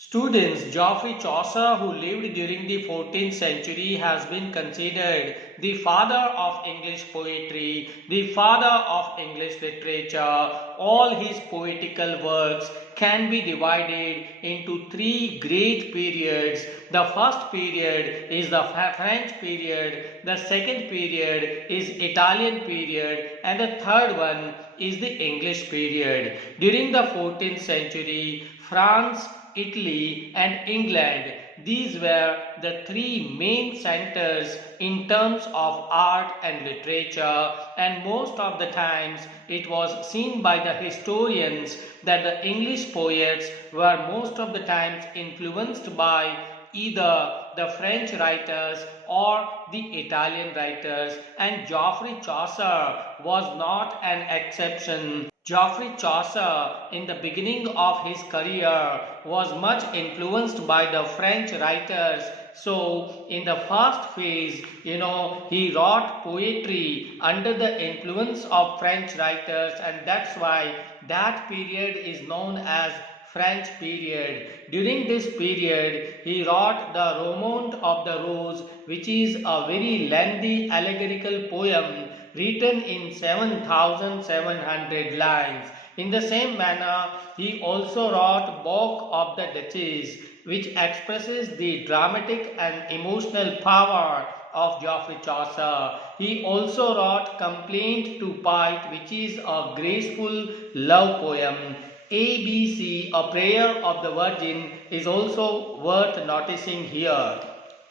Students, Geoffrey Chaucer, who lived during the 14th century, has been considered the father of English poetry, the father of English literature. All his poetical works can be divided into three great periods. The first period is the French period, the second period is Italian period, and the third one is the English period. During the 14th century, France, Italy and England, these were the three main centers in terms of art and literature, and most of the times it was seen by the historians that the English poets were most of the times influenced by either the French writers or the Italian writers, and Geoffrey Chaucer was not an exception. Geoffrey Chaucer, in the beginning of his career, was much influenced by the French writers. So, in the first phase, he wrote poetry under the influence of French writers, and that's why that period is known as French period. During this period, he wrote the Romaunt of the Rose, which is a very lengthy allegorical poem written in 7,700 lines. In the same manner, he also wrote Book of the Duchess, which expresses the dramatic and emotional power of Geoffrey Chaucer. He also wrote Complaint to Pite, which is a graceful love poem. ABC, a prayer of the Virgin, is also worth noticing here.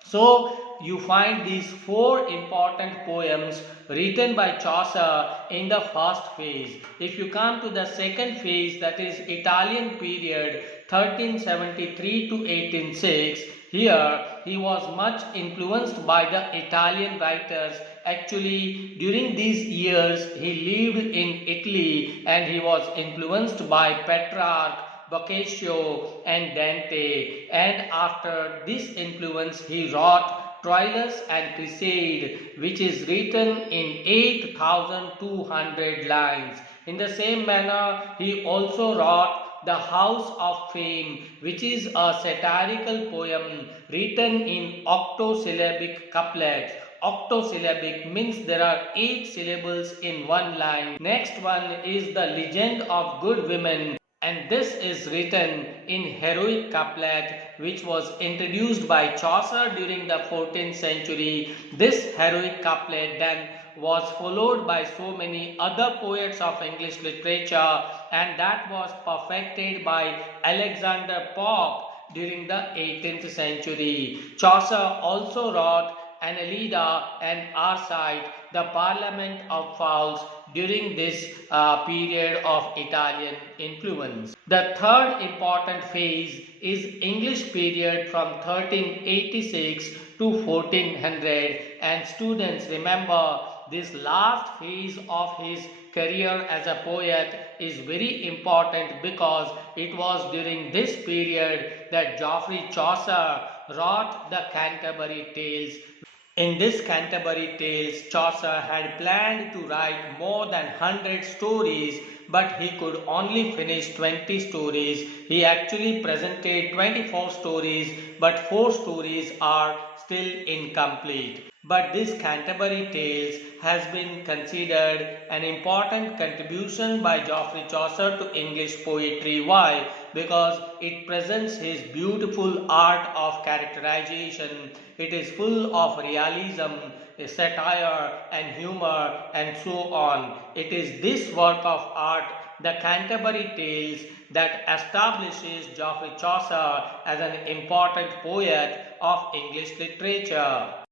So, you find these four important poems written by Chaucer in the first phase. If you come to the second phase, that is Italian period 1373 to 1806, here he was much influenced by the Italian writers. Actually, during these years he lived in Italy and he was influenced by Petrarch, Boccaccio and Dante, and after this influence he wrote Troilus and Cresside, which is written in 8,200 lines. In the same manner, he also wrote The House of Fame, which is a satirical poem written in octosyllabic couplets. Octosyllabic means there are 8 syllables in one line. Next one is The Legend of Good Women, and this is written in heroic couplet, which was introduced by Chaucer during the 14th century. This heroic couplet then was followed by so many other poets of English literature, and that was perfected by Alexander Pope during the 18th century. Chaucer also wrote Annelida and Arcite, the Parliament of Fowls, during this period of Italian influence. The third important phase is English period from 1386 to 1400, and students remember this last phase of his career as a poet is very important because it was during this period that Geoffrey Chaucer wrote the Canterbury Tales. In this Canterbury Tales, Chaucer had planned to write more than 100 stories, but he could only finish 20 stories. He actually presented 24 stories, but 4 stories are still incomplete. But this Canterbury Tales has been considered an important contribution by Geoffrey Chaucer to English poetry. Why? Because it presents his beautiful art of characterization. It is full of realism, satire and humour and so on. It is this work of art, the Canterbury Tales, that establishes Geoffrey Chaucer as an important poet of English literature.